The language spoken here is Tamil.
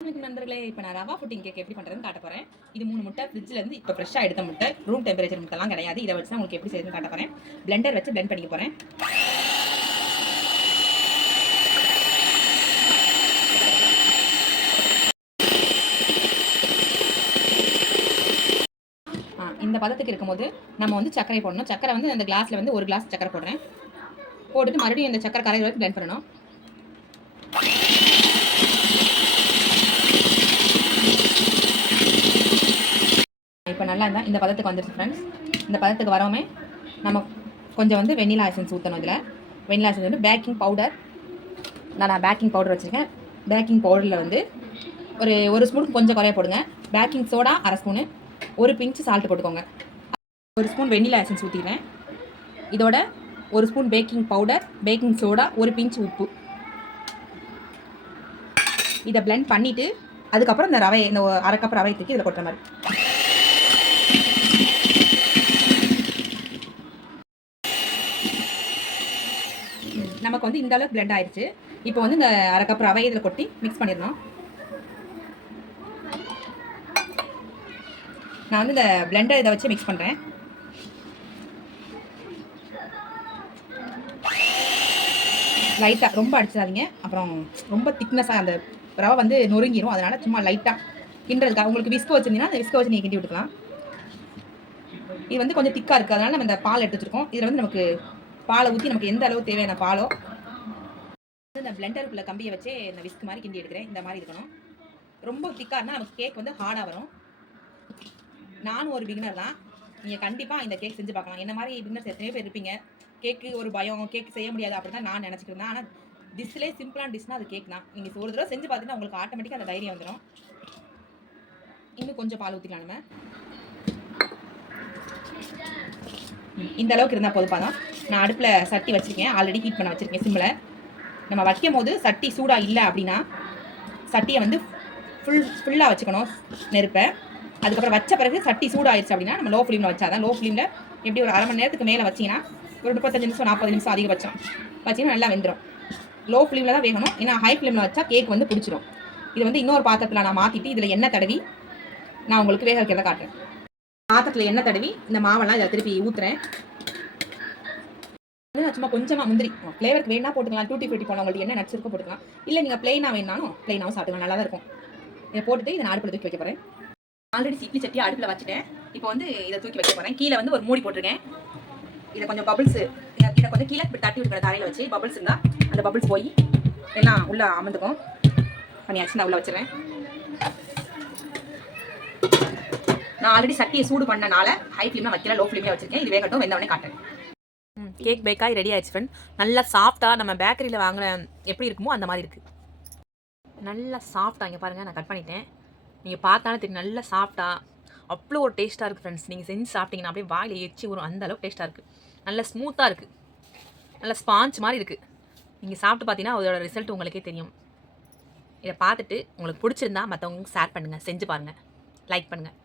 நண்பர்களே, இப்போ நான் ரவா புட்டிங் கேக் எப்படி பண்ணுறதுன்னு காட்ட போகிறேன். இது 3 முட்டை ஃப்ரிட்ஜ்லேருந்து இப்போ ஃப்ரெஷ்ஷாக எடுத்த முட்டை, ரூம் டெம்பரேச்சர் முட்டைலாம் கிடையாது. இதை வச்சு தான் உங்களுக்கு எப்படி செய்யுதுன்னு காட்ட போகிறேன். பிளெண்டர் வச்சு பிளெண்ட் பண்ணிக்க போகிறேன். இந்த பதத்துக்கு இருக்கும்போது நம்ம வந்து சர்க்கரை போடணும். சர்க்கரை வந்து அந்த கிளாஸில் வந்து ஒரு கிளாஸ் சர்க்கரை போடுறேன். போட்டுட்டு மறுபடியும் இந்த சர்க்கரை கரையை வரைக்கும் பிளெண்ட் பண்ணணும். இப்போ நல்லா இருந்தால் இந்த பதத்துக்கு வந்துடுச்சு ஃப்ரெண்ட்ஸ். இந்த பதத்துக்கு வரவுமே நம்ம கொஞ்சம் வந்து வெண்ணிலா எசன்ஸ் ஊற்றணும். இதில் வெண்ணிலா எசன்ஸ் வந்து பேக்கிங் பவுடர், நான் பேக்கிங் பவுடர் வச்சுருக்கேன். பேக்கிங் பவுடரில் வந்து ஒரு ஸ்பூனுக்கு கொஞ்சம் குறைய போடுங்க. பேக்கிங் சோடா அரை ஸ்பூனு, ஒரு பிஞ்சு சால்ட் போட்டுக்கோங்க. ஒரு ஸ்பூன் வெண்ணிலா எசன்ஸ் ஊற்றிடுறேன். இதோட ஒரு spoon baking powder, baking soda, ஒரு பிஞ்சு உப்பு. இதை பிளெண்ட் பண்ணிவிட்டு அதுக்கப்புறம் இந்த ரவை, இந்த அரை கப் ரவை தூக்கி இதில் கொட்டுற மாதிரி. நமக்கு வந்து இந்த அளவுக்கு பிளெண்ட் ஆயிடுச்சு. இப்போ வந்து இந்த அரை கப் ரவை இதில் கொட்டி மிக்ஸ் பண்ணிடணும். நான் வந்து இந்த பிளெண்டர் இதை வச்சு மிக்ஸ் பண்ணுறேன். லைட்டாக ரொம்ப அடிச்சிடாதீங்க, அப்புறம் ரொம்ப திக்னஸாக அந்த ரவை வந்து நொறுங்கிடும். அதனால் சும்மா லைட்டாக கிண்டுறதுக்காக உங்களுக்கு விஸ்கோ வச்சுருந்தீங்கன்னா அந்த விஸ்கோ வச்சு நீங்கள் கிண்டி விட்டுக்கலாம். இது வந்து கொஞ்சம் திக்காக இருக்குது, அதனால் நம்ம இந்த பால் எடுத்து வச்சுருக்கோம். இதில் வந்து நமக்கு பாலை ஊற்றி நமக்கு எந்த அளவு தேவையான பாலோ இந்த பிளெண்டருக்குள்ளே கம்பியை வச்சு இந்த விஸ்க் மாதிரி கிண்டி எடுக்கிறேன். இந்த மாதிரி இருக்கணும். ரொம்ப திக்காக இருந்தால் நமக்கு கேக் வந்து ஹார்டாக வரும். நானும் ஒரு பிகினர் தான். நீங்கள் கண்டிப்பாக இந்த கேக் செஞ்சு பார்க்கலாம். என்ன மாதிரி பிகினர்ஸ் எத்தனையோ பேர் இருப்பீங்க. கேக்கு ஒரு பயம், கேக் செய்ய முடியாது அப்படி தான் நான் நினச்சிட்டு இருந்தேன். ஆனால் டிஷ்லேயே சிம்பிளான டிஷ்னால் அது கேக் தான். நீங்கள் ஒரு தடவை செஞ்சு பார்த்துட்டு உங்களுக்கு ஆட்டோமேட்டிக்காக அந்த தைரியம் வந்துடும். இன்னும் கொஞ்சம் பால் ஊற்றிக்கலாம். நம்ம இந்த அளவுக்கு இருந்தால் போதுப்பா தான். நான் அடுப்பில் சட்டி வச்சுருக்கேன், ஆல்ரெடி ஹீட் பண்ண வச்சுருக்கேன் சிம்மில். நம்ம வைக்கும் போது சட்டி சூடாக இல்லை அப்படின்னா சட்டியை வந்து ஃபுல்லாக வச்சுக்கணும் நெருப்பை. அதுக்கப்புறம் வச்ச பிறகு சட்டி சூடாகிடுச்சு அப்படின்னா நம்ம லோ ஃப்ளேமில் வச்சாதான். லோ ஃப்ளேமில் எப்படி ஒரு அரை மணி நேரத்துக்கு மேலே வச்சிங்கன்னா ஒரு 35 நிமிஷம் 40 நிமிஷம் அதிகபட்சம் வச்சிங்கன்னா நல்லா வெந்துடும். லோ ஃப்ளேமில் தான் வேகணும், ஏன்னா ஹை ஃப்ளேமில் வச்சா கேக் வந்து பிடிச்சிடும். இது வந்து இன்னொரு பாத்திரத்தில் நான் மாற்றிட்டு இதில் எண்ணெய் தடவி நான் உங்களுக்கு வேக வைக்கிறத காட்டுறேன். பாத்திரத்தில் எண்ணெய் தடவி இந்த மாவெல்லாம் இதில் திருப்பி ஊற்றுறேன். சும்மா கொஞ்சமாக முந்திரி ஃப்ளேவருக்கு வேணா போட்டுக்கலாம். டூட்டி ஃப்ரூட்டி போன உங்களுக்கு என்ன நட்ஸ் இருக்கோ போட்டுக்கலாம். இல்லை நீங்கள் ப்ளைனாக வேணாலும் ப்ளைனாகவும் சாப்பிட்டுக்கலாம், நல்லா தான் இருக்கும். இதை போட்டுட்டு இதை நான் அடுப்பில் தூக்கி வைக்க போகிறேன். ஆல்ரெடி இட்லி சட்டியை அடுப்பில் வச்சுட்டேன். இப்போ வந்து இதை தூக்கி வைக்க போகிறேன். கீழே வந்து ஒரு மூடி போட்டிருக்கேன். இதை கொஞ்சம் பபிள்ஸு இதை கொஞ்சம் கீழே தட்டி விட்டுக்கிற தரையில் வச்சு பபிள்ஸ் இருந்தால் அந்த பபிள்ஸ் போய் எல்லாம் உள்ளே அமர்ந்துக்கும். பண்ணியாச்சு, நான் உள்ளே வச்சுருவேன். நான் ஆல்ரெடி சட்டியை சூடு பண்ணனால ஹை ஃப்ளேமில் வைக்கல, லோ ஃப்ளேமில் வச்சுருக்கேன். இது வேகட்டும், வெந்தவொடனே காட்டுறேன். கேக் பேக்காகி ரெடி ஆயிடுச்சு ஃப்ரெண்ட். நல்லா சாஃப்டாக நம்ம பேக்கரியில் வாங்குற எப்படி இருக்குமோ அந்த மாதிரி இருக்குது. நல்லா சாஃப்டாக இங்கே பாருங்கள், நான் கட் பண்ணிட்டேன். நீங்கள் பார்த்தாலே தெரியும் நல்லா சாஃப்டாக அவ்வளோ ஒரு டேஸ்ட்டாக இருக்குது ஃப்ரெண்ட்ஸ். நீங்கள் செஞ்சு சாப்பிட்டீங்கன்னா அப்படியே வாயில் எச்சி வரும், அந்த அளவுக்கு டேஸ்ட்டாக இருக்குது. நல்லா ஸ்மூத்தாக இருக்குது, நல்லா ஸ்பாஞ்ச் மாதிரி இருக்குது. நீங்கள் சாப்பிட்டு பார்த்தீங்கன்னா அதோட ரிசல்ட் உங்களுக்கே தெரியும். இதை பார்த்துட்டு உங்களுக்கு பிடிச்சிருந்தா மற்றவங்களுக்கு ஷேர் பண்ணுங்கள், செஞ்சு பாருங்கள், லைக் பண்ணுங்கள்.